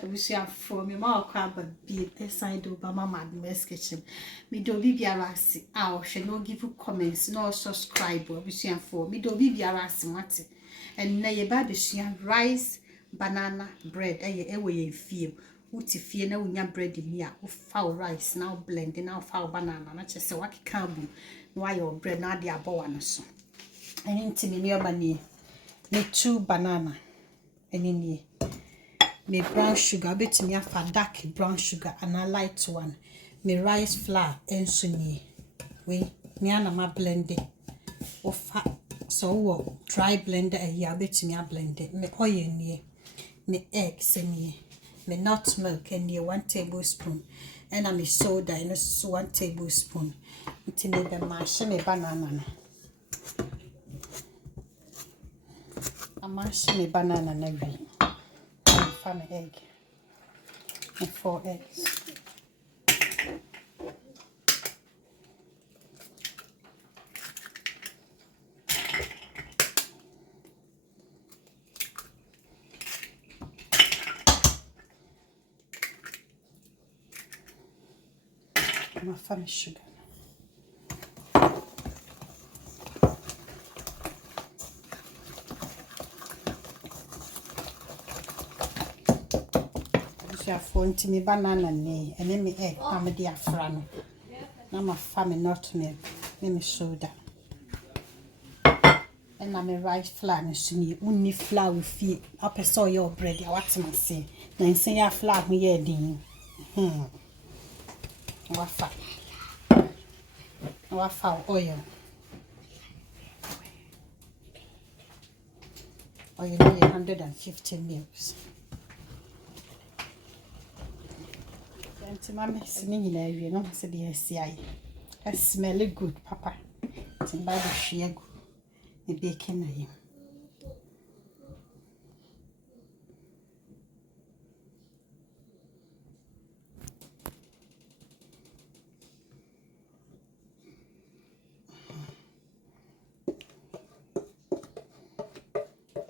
Abusia for me ma kwa ba bi side over mama Admir's kitchen. Me do bi biara ase. Ah, she no give you comments, no subscribe. Abusia for me do bi biara ase mate. And na ye ba de share rice, banana, bread. Ewe ye fie. Uti fie na unya bread ni a. Ufa rice now blend now ufa banana. Na che se wakeka bu. No your bread na de abo wana so. And intimi ni obani. Me 2 banana. Enini. Me brown sugar, bet me a dark brown sugar and a light one. Me rice flour and sunny. We me and ma blend it. So dry blender a year, bet me a blend it. Me oil near. Me eggs near. Me nutmeg and near 1 tablespoon. And I me soda and 1 tablespoon. Until me the mash me banana. I mash me banana and everything. An egg and 4 eggs. My family sugar. For me banana ne and then me egg I'm a dear friend. Now my family nutmeg, me soda. And I'm a rice flour and sunny, only flour with feet up a soy your bread. What's my say? Then say ya flour me ye ding. Wafa oil. Oil 150 mils. Mama singing in a you know, said yes, I smell it good, Papa. It's in by the share the bacon.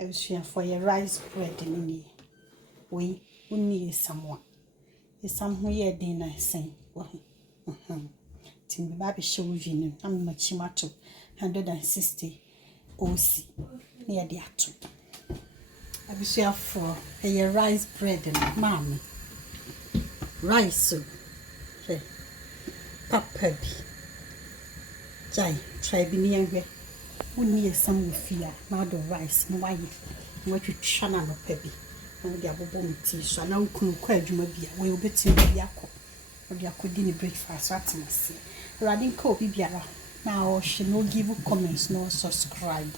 I was here for your rice bread in me. We need someone. It's somewhere dinner saying, Timmy Baby shows you, I'm Machimato, 160 OC near the atu. I wish you for a rice bread and mammy. Rice soup, papa, Jai, try be near where we need some with fear, mad of rice, no why what you channel of pebby. The abobom tea so na nkunu kwa adwuma bia we obeti bia akọ obi akodi ni breakfast atemase radin ko bibiara na o she no give comments no subscribe.